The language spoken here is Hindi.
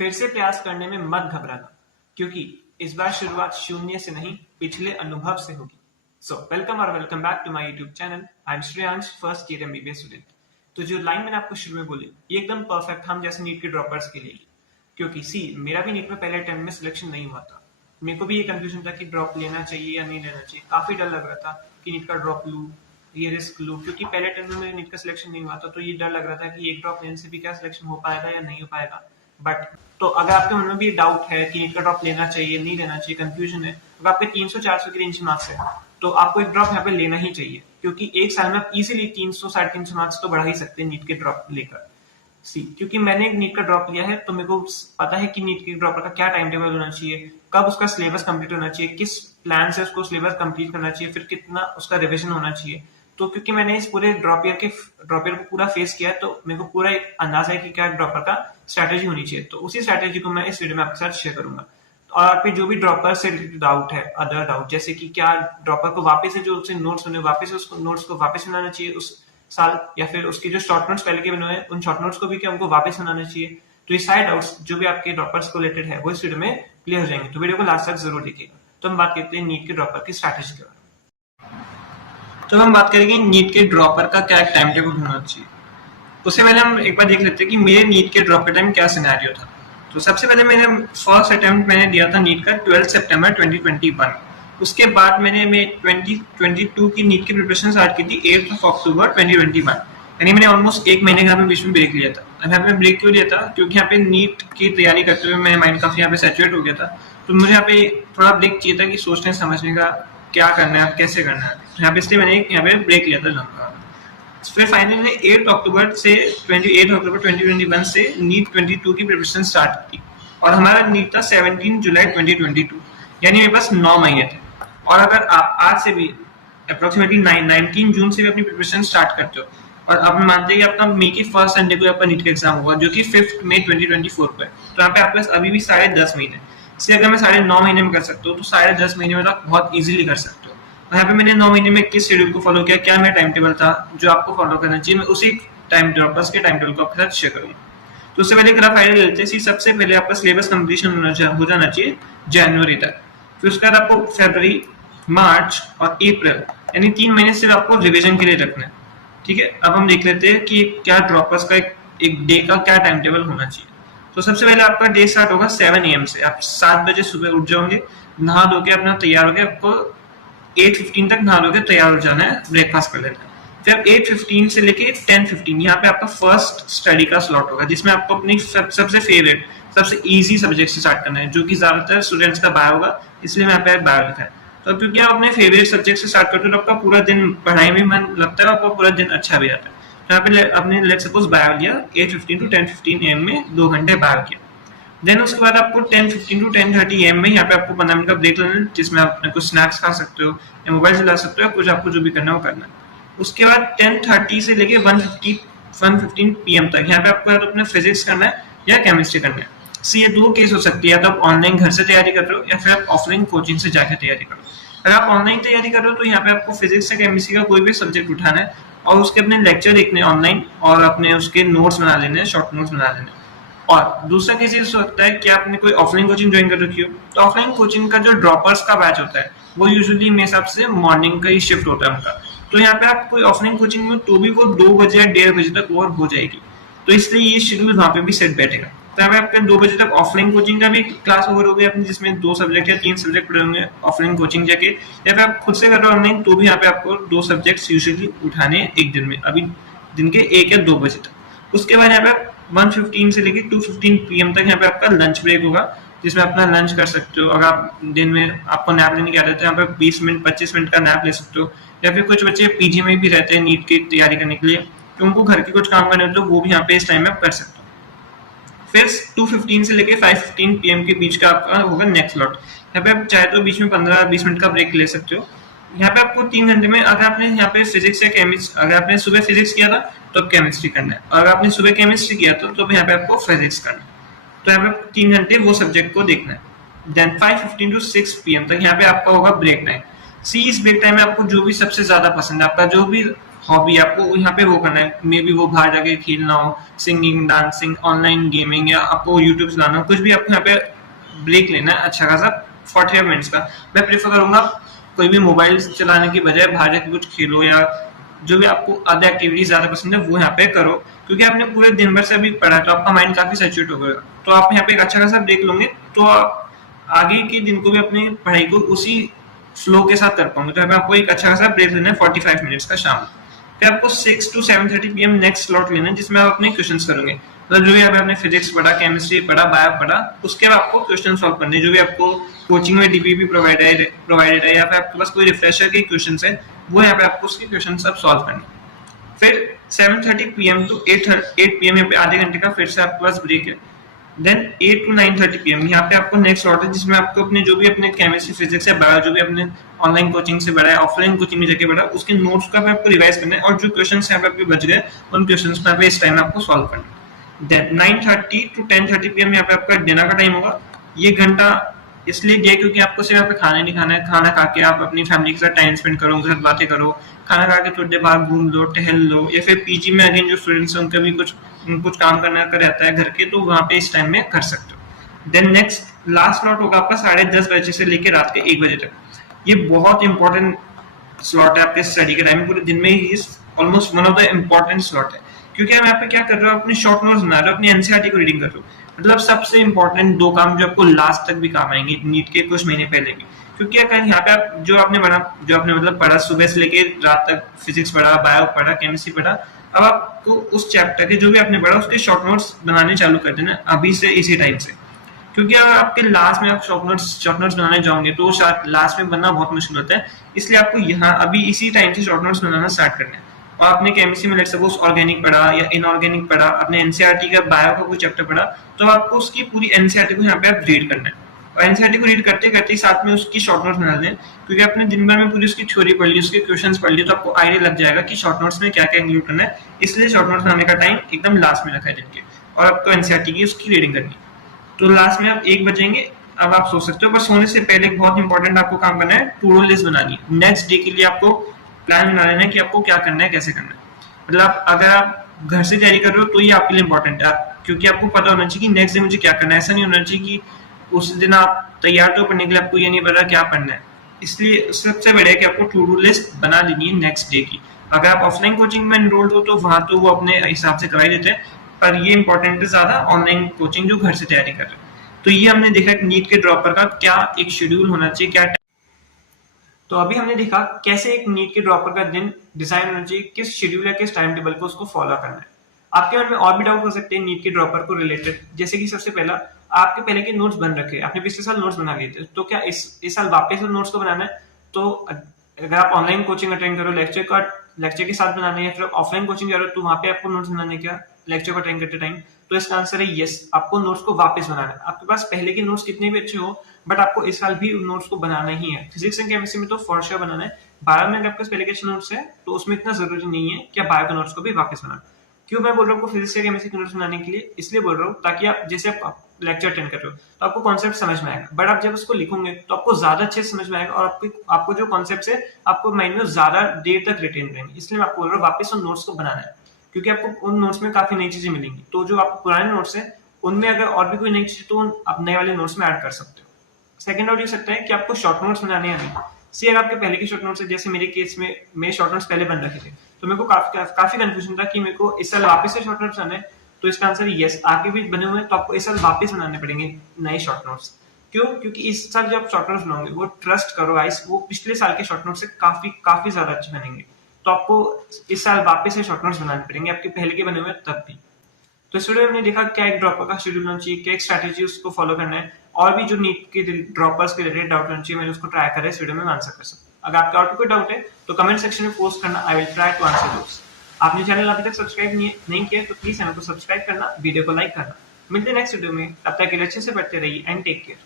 फिर से प्रयास करने में मत घबराना, क्योंकि इस बार शुरुआत शून्य से नहीं, पिछले अनुभव से होगी। So welcome back to my YouTube channel. I am Shreyansh, first year MBBS student. तो जो लाइन मैंने आपको शुरू में बोली, ये एकदम परफेक्ट हम जैसे नीट के ड्रॉपर्स के लिए, क्योंकि मेरा भी नीट में पहले अटेम्प्ट में सिलेक्शन नहीं हुआ था। मेरे को भी ये कंफ्यूजन था कि ड्रॉप लेना चाहिए या नहीं लेना चाहिए। काफी डर लग रहा था कि नीट का ड्रॉप लूं, ये रिस्क लूं, क्योंकि पहले अटेम्प्ट में नीट का सिलेक्शन नहीं हुआ था। तो ये डर लग रहा था कि एक ड्रॉप लेने से भी क्या सिलेक्शन हो पाएगा या नहीं हो पाएगा। बट तो अगर आपके मन में भी डाउट है कि नीट का ड्रॉप लेना चाहिए नहीं लेना चाहिए, कंफ्यूजन है, अगर आपके 300-400 की रेंज मार्क्स है तो आपको एक ड्रॉप यहाँ पे लेना ही चाहिए, क्योंकि एक साल में आप इजीली 300-350 मार्क्स तो बढ़ा ही सकते हैं नीट के ड्रॉप लेकर। क्योंकि मैंने नीट का ड्रॉप लिया है तो मेरे को पता है कि नीट के ड्रॉपर का क्या टाइम टेबल होना चाहिए, कब उसका सिलेबस कंप्लीट होना चाहिए, किस प्लान से उसको सिलेबस कंप्लीट करना चाहिए, फिर कितना उसका रिवीजन होना चाहिए। तो क्योंकि मैंने इस पूरे ड्रॉप ईयर को पूरा फेस किया है, तो मेरे को पूरा एक अंदाजा है कि क्या ड्रॉपर का स्ट्रैटेजी होनी चाहिए। तो उसी स्ट्रैटेजी को मैं इस वीडियो में आपके साथ शेयर करूंगा। और आपके जो भी ड्रॉपर से डाउट है, अदर डाउट, जैसे कि क्या ड्रॉपर को वापस से जो उससे नोट्स बने वापस उसको नोट्स को वापस बनाना चाहिए उस साल, या फिर उसके जो शॉर्ट नोट्स पहले के बने हुए हैं उन शॉर्ट नोट्स को भी क्या उनको वापस बनाना चाहिए। तो ये सारे डाउट्स जो भी आपके ड्रॉपर्स को रिलेटेड है वो इस वीडियो में क्लियर हो जाएंगे। तो वीडियो को लास्ट तक जरूर देखिएगा। तो हम बात करते हैं नीट के ड्रॉपर की स्ट्रैटेजी के बारे में। तो हम बात करेंगे नीट के ड्रॉपर का क्या एक टाइम टेबल होना चाहिए। उससे पहले हम एक बार देख लेते हैं कि मेरे नीट के ड्रॉप के टाइम क्या सिनेरियो था। तो सबसे पहले मैंने फर्स्ट अटेम्प्ट मैंने दिया था नीट का 12 सितंबर 2021। उसके बाद मैं 2022 की नीट की प्रिपरेशन स्टार्ट की थी 8 अक्टूबर 2021। यानी मैंने ऑलमोस्ट एक महीने का बीच में ब्रेक लिया था। अब यहाँ पे ब्रेक क्यों लिया था? क्योंकि यहाँ पे नीट की तैयारी करते हुए मेरा माइंड काफी यहाँ पे सैचुरेट हो गया था। तो मुझे यहाँ पे थोड़ा ब्रेक चाहिए था कि सोचने समझने का क्या करना है, कैसे करना है। तो यहाँ पे इसलिए मैंने यहाँ पे ब्रेक लिया था लंबा। फिर फाइनली 8 अक्टूबर 2021 से नीट 22 की प्रिपरेशन स्टार्ट की, और हमारा नीट था 17 जुलाई 2022। यानी मेरे पास 9 महीने थे। और अगर आप आज से भी अप्रोक्सीमेटली 19 जून से भी अपनी प्रिपरेशन स्टार्ट करते हो, और आप मानते हैं कि आपका मई की फर्स्ट संडे को आपका नीट का एग्जाम होगा, जो कि 5 मई 2024 को है, तो यहाँ पे आपके पास अभी भी 10.5 महीने। इसलिए अगर मैं 9.5 महीने में कर सकता हूँ तो 10.5 महीने में आप बहुत इजीली कर सकते हो। यहाँ पे मैंने 9 महीने में किस शेड्यूल को फॉलो किया, क्या मेरा टाइम टेबल था जो आपको फॉलो करना चाहिए, मैं उसी टाइम ड्रॉपर्स के टाइम टेबल को आपके साथ शेयर करूंगा। तो उससे पहले रफ आइडिया लेते हैं। सबसे पहले आपका सिलेबस कंप्लीशन हो जाना चाहिए जनवरी तक। फिर उसके बाद आपको फरवरी, मार्च और अप्रैल यानी 3 महीने सिर्फ आपको रिविजन के लिए रखना है। ठीक है, अब हम देख लेते हैं कि क्या ड्रॉपर्स का एक डे का क्या टाइम टेबल होना चाहिए। तो सबसे पहले आपका डे स्टार्ट होगा 7 AM से। आप 7 बजे सुबह उठ जाओगे, नहा धो के अपना तैयार होकर आपको 8:15 तक नहा लोगे, तैयार हो जाना है, ब्रेकफास्ट कर लेना है। फिर 8:15 से लेके 10:15 यहाँ पे आपका फर्स्ट स्टडी का स्लॉट होगा, जिसमें आपको अपनी सबसे फेवरेट, सबसे इजी सब्जेक्ट से स्टार्ट करना है, जो कि ज्यादातर स्टूडेंट्स का बायो होगा, इसलिए मैं यहाँ पे बायो लिखा है। तो क्योंकि आप अपने फेवरेट सब्जेक्ट से स्टार्ट करते हो तो आपका पूरा दिन पढ़ाई में मन लगता है, आपका पूरा दिन अच्छा भी आता है। तो यहाँ पे आपने लेट्स सपोज बायो लिया 8:15 to 10:15 AM में 2 घंटे बायो किया। देन उसके बाद आपको 10:15 to 10:30 AM में यहाँ पे आपको 15 मिनट का ब्रेक लेना है, जिसमें आप कुछ स्नैक्स खा सकते हो या मोबाइल चला सकते हो, कुछ आपको जो भी करना है वो करना है। उसके बाद 10:30 से लेके 1:15 PM तक यहाँ पे आपको अपना फिजिक्स करना है या केमिस्ट्री करना है। ये 2 केस हो सकती है, या तो आप ऑनलाइन घर से तैयारी कर रहे हो या फिर आप ऑफलाइन कोचिंग से जाकर तैयारी करो। अगर आप ऑनलाइन तैयारी कर रहे हो तो यहाँ पे आपको फिजिक्स या केमिस्ट्री का कोई भी सब्जेक्ट उठाना है और उसके अपने लेक्चर देखने ऑनलाइन, और अपने उसके नोट्स बना लेने, शॉर्ट नोट्स बना लेने। और दूसरा केस ये सकता है कि आपने कोई ऑफलाइन कोचिंग ज्वाइन कर रखी हो, तो ऑफलाइन कोचिंग का जो ड्रॉपर्स का बैच होता है वो यूजुअली मेरे हिसाब से मॉर्निंग का ही शिफ्ट होता है उनका। तो यहाँ पे आप कोई ऑफलाइन कोचिंग में तो भी वो 2 बजे या 1:30 बजे तक ओवर हो जाएगी, तो इसलिए ये शेड्यूल वहाँ पे भी सेट बैठेगा। तो यहाँ पे आपके 2 बजे तक ऑफलाइन कोचिंग का भी क्लास ओवर हो गई अपनी, जिसमें 2 सब्जेक्ट या 3 सब्जेक्ट पढ़े होंगे ऑफलाइन कोचिंग जाके, या फिर आप खुद से कर रहे हो ऑनलाइन, तो भी यहाँ पे आपको 2 सब्जेक्ट यूजुअली उठाने एक दिन में, अभी दिन के 1 या 2 बजे तक। उसके बाद यहाँ पे 1:15 से लेके 2:15 PM तक यहाँ पे आपका लंच ब्रेक होगा, जिसमें अपना लंच कर सकते हो। अगर आप दिन में आपको नैप लेने की आदत है, यहाँ पे 20 मिनट 25 मिनट का नैप ले सकते हो। या फिर कुछ बच्चे पीजी में भी रहते हैं नीट की तैयारी करने के लिए, तो उनको घर के कुछ काम करने होते हैं, वो भी यहाँ पे इस टाइम में कर सकते हो। फिर 2:15 से लेके 5:15 PM के बीच का आपका होगा नेक्स्ट स्लॉट। यहाँ पे आप चाहे तो बीच में 15-20 मिनट का ब्रेक ले सकते हो। यहाँ पे आपको 3 घंटे में, अगर आपने यहाँ पे फिजिक्स या केमिस्ट्री, अगर आपने सुबह फिजिक्स किया था तो केमिस्ट्री करना है, और अगर आपने सुबह केमिस्ट्री किया तो यहाँ पे आपको फिजिक्स करना है। तो यहाँ पे 3 घंटे वो सब्जेक्ट को देखना है। देन 5:15 to 6 PM तक यहाँ पे आपका होगा ब्रेक टाइम। इस ब्रेक टाइम में आपको जो भी सबसे ज्यादा पसंद है, आपका जो भी हॉबी आपको यहाँ पे वो करना है, मे बी वो बाहर जाके खेलना हो, सिंगिंग, डांसिंग, ऑनलाइन गेमिंग, या आपको यूट्यूब चलाना हो, कुछ भी आपको यहाँ पे ब्रेक लेना है अच्छा खासा 45 मिनट्स का। मैं प्रेफर करूंगा कोई भी मोबाइल चलाने की बजाय बाहर जाके कुछ खेलो, या जो भी आपको अदर एक्टिविटी ज्यादा पसंद है वो यहाँ पे करो, क्योंकि आपने पूरे दिन भर से अभी पढ़ा तो आपका माइंड काफी सैचुरेट हो गया। तो आप यहाँ पे एक अच्छा खासा ब्रेक लोगे तो आप आगे के दिन को भी अपनी पढ़ाई को उसी फ्लो के साथ कर पाऊंगे। तो आपको एक अच्छा खासा ब्रेक लेना है 45 मिनट्स का शाम। फिर आपको 6 to 7:30 PM नेक्स्ट स्लॉट लेना है, जिसमें आप अपने क्वेश्चंस करोगे। मतलब जो भी आपने फिजिक्स पढ़ा, केमिस्ट्री पढ़ा, बायो पढ़ा, उसके बाद आपको क्वेश्चन सॉल्व करने हैं। जो भी आपको कोचिंग में डीपीपी प्रोवाइडेड है या फिर आपके पास कोई रिफ्रेशर के क्वेश्चन है, वो यहाँ पे आपको उसके क्वेश्चन सब सॉल्व करने। फिर 7:30 PM to 8 PM यहाँ पे आधे घंटे का फिर से आपके पास ब्रेक है। देन 8 to 9:30 PM यहाँ पे आपको नेक्स्ट स्लॉट है, जिसमें आपको अपने जो भी अपने केमिस्ट्री, फिजिक्स या बायो जो भी अपने ऑनलाइन कोचिंग से पढ़ा है, ऑफलाइन कोचिंग में जाके पढ़ा, उसके नोट्स का भी आपको रिवाइज करना है, और जो क्वेश्चंस यहाँ पे आपके बच गए उन क्वेश्चंस पे आप इस टाइम आपको सॉल्व करना है। देन 9:30 to 10:30 PM यहाँ पे आपका डिनर का टाइम होगा। ये घंटा इसलिए दिया क्योंकि आपको सिर्फ यहाँ पे खाना नहीं खाना है, खाना खा के आप अपनी फैमिली के साथ टाइम स्पेंड करो, उनके साथ बातें करो, खाना खा के थोड़ी देर बाहर घूम लो, टहल लो, या फिर पीजी में अगेन जो स्टूडेंट्स हैं उनका भी कुछ काम करना का रहता है घर के, तो वहाँ पे इस टाइम में कर सकते हो। देन नेक्स्ट लास्ट स्लॉट होगा आपका 10:30 बजे से लेकर रात के 1 बजे तक। ये बहुत इंपॉर्टेंट स्लॉट है आपके स्टडी के टाइम, पूरे दिन में ही almost one of the important slot है, क्योंकि हम यहाँ पे क्या कर रहे हो, अपने शॉर्ट नोट्स बना रहे हो, अपनी एनसीईआरटी को रीडिंग कर रहे हो। मतलब सबसे इंपॉर्टेंट 2 काम जो आपको लास्ट तक भी काम आएंगे, नीट के कुछ महीने पहले भी। क्योंकि अगर यहाँ पे आप जो आपने मतलब पढ़ा सुबह से लेके रात तक, फिजिक्स पढ़ा, बायो पढ़ा, केमिस्ट्री पढ़ा, अब आपको उस चैप्टर के जो भी आपने पढ़ा उसके शॉर्ट नोट्स बनाने चालू कर देना अभी से, इसी टाइम से। क्योंकि अगर आपके लास्ट में आप शॉर्ट नोट्स बनाने जाओगे तो शायद लास्ट में बनना बहुत मुश्किल होता है, इसलिए आपको यहाँ अभी इसी टाइम से शॉर्ट नोट्स बनाना स्टार्ट करना है। और आपने केमिस्ट्री में लेट सपोज ऑर्गेनिक पढ़ा या इनऑर्गेनिक पढ़ा, आपने एनसीईआरटी का बायो का कोई चैप्टर पढ़ा, तो आपको उसकी पूरी एनसीईआरटी को यहाँ पे आप रीड करना है। और एनसीईआरटी को रीड करते करते साथ में उसकी शॉर्ट नोट्स बना लें, क्योंकि आपने दिन भर में पूरी उसकी थ्योरी पढ़ ली, उसके क्वेश्चंस पढ़ लिए, तो आपको आइडिया लग जाएगा कि शॉर्ट नोट्स में क्या क्या इंक्लूड करना है। इसलिए शॉर्ट नोट्स बनाने का टाइम एकदम लास्ट में रखा है दिन के, और आपको एनसीईआरटी की उसकी रीडिंग करनी है। तो लास्ट में आप 1 बजेंगे, अब आप सो सकते हो। बस सोने से पहले एक बहुत इंपॉर्टेंट आपको काम करना है, टू डू लिस्ट बनानी है। नेक्स्ट डे के लिए आपको प्लान बना लेना है कि आपको क्या करना है, कैसे करना है। मतलब अगर आप घर से तैयारी कर रहे हो तो ये आपके लिए इंपॉर्टेंट है, क्योंकि आपको पता होना चाहिए कि नेक्स्ट डे मुझे क्या करना है। ऐसा नहीं होना चाहिए कि उस दिन आप तैयार तो पढ़ने के लिए, आपको ये नहीं पता क्या पढ़ना है। इसलिए सबसे बढ़िया कि आपको टू डू लिस्ट बना लेनी है नेक्स्ट डे की। अगर आप ऑफलाइन कोचिंग में एनरोल्ड हो तो वहां तो वो अपने हिसाब से करवाई देते हैं, पर ये इंपॉर्टेंट है ज्यादा ऑनलाइन कोचिंग जो घर से तैयारी कर रहे हैं। तो ये हमने देखा नीट के ड्रॉपर का क्या एक शेड्यूल होना चाहिए, क्या। तो अभी हमने देखा कैसे एक नीट के ड्रॉपर का दिन डिजाइन होना चाहिए, किस शेड्यूल या किस टाइम टेबल को उसको फॉलो करना है। आपके मन में और भी डाउट हो सकते हैं नीट के ड्रॉपर को रिलेटेड, जैसे कि सबसे पहला, आपके पहले के नोट्स बन रखे, आपने पिछले साल नोट्स बना लिए थे, तो क्या इस साल वापस नोट्स को बनाना है? तो अगर आप ऑनलाइन कोचिंग अटेंड करो, लेक्चर के साथ बनाना है, या फिर ऑफलाइन कोचिंग जा रहे हो तो वहां पे आपको नोट्स बनाने क्या लेक्चर को अटेंड करते टाइम, तो इसका आंसर है यस, आपको नोट्स को वापस बनाना है। आपके पास पहले के नोट्स कितने भी अच्छे हो, बट आपको इस साल भी उन नोट्स को बनाना ही है। फिजिक्स एंड केमिस्ट्री में तो फॉर श्योर बनाना है। बायो में अगर आपके पहले के अच्छे नोट्स है तो उसमें इतना जरूरी नहीं है कि आप बायो के नोट्स को भी वापस बनाना। क्यों मैं बोल रहा हूँ आपको फिजिक्स या केमिस्ट्री के नोट्स बनाने के लिए? इसलिए बोल रहा हूँ ताकि आप जैसे आप लेक्चर अटेंड कर रहे हो तो आपको कॉन्सेप्ट समझ में आएगा, बट आप जब उसको लिखोगे तो आपको ज्यादा अच्छे से समझ में आएगा, और आपको जो कॉन्सेप्ट है आपको माइंड में ज्यादा देर तक रिटेन रहेंगे। इसलिए मैं आपको बोल रहा हूँ वापस उन नोट्स को बनाना है, क्योंकि आपको उन नोट्स में काफी नई चीजें मिलेंगी। तो जो आपको पुराने नोट्स है उनमें अगर और भी कोई नई चीज तो आप नए वाले नोट्स में ऐड कर सकते हो। सेकंड डाउट ये सकता है कि आपको शॉर्ट नोट्स बनाने हैं नहीं। सी अगर आपके पहले के शॉर्ट नोट्स है, जैसे मेरे केस में मेरे शॉर्ट नोट्स पहले बन रखे थे, तो मेरे को काफी कंफ्यूजन था कि मेरे को इस साल वापस से शॉर्ट नोट्स बनाने हैं। तो इसका आंसर यस, आगे भी बने हुए हैं तो आपको इस साल वापस बनाने पड़ेंगे नए शॉर्ट नोट्स। क्यों? क्योंकि इस साल जो आप शॉर्ट नोट्स बनाओगे वो ट्रस्ट करो गाइस, वो पिछले साल के शॉर्ट नोट्स से काफी ज्यादा अच्छे बनेंगे। तो आपको इस साल वापस से शॉर्ट नोट्स बनाने पड़ेंगे, आपके पहले के बने हुए तब भी। तो इस वीडियो में हमने देखा क्या एक ड्रॉपर का शेड्यूल होना चाहिए, क्या एक स्ट्रैटेजी उसको फॉलो करना है, और भी जो नीट के ड्रॉपर्स के रिलेटेड डाउट होना चाहिए, मैंने उसको ट्राई करा इस वीडियो में आंसर कर सकता हूं। अगर आपका और कोई डाउट है तो कमेंट सेक्शन में पोस्ट करना, I will try to answer those. आपने चैनल अभी तक सब्सक्राइब नहीं किया तो प्लीज चैनल को सब्सक्राइब करना, वीडियो को लाइक करना। मिलते हैं नेक्स्ट वीडियो में, तब तक के लिए अच्छे से पढ़ते रहिए एंड टेक केयर।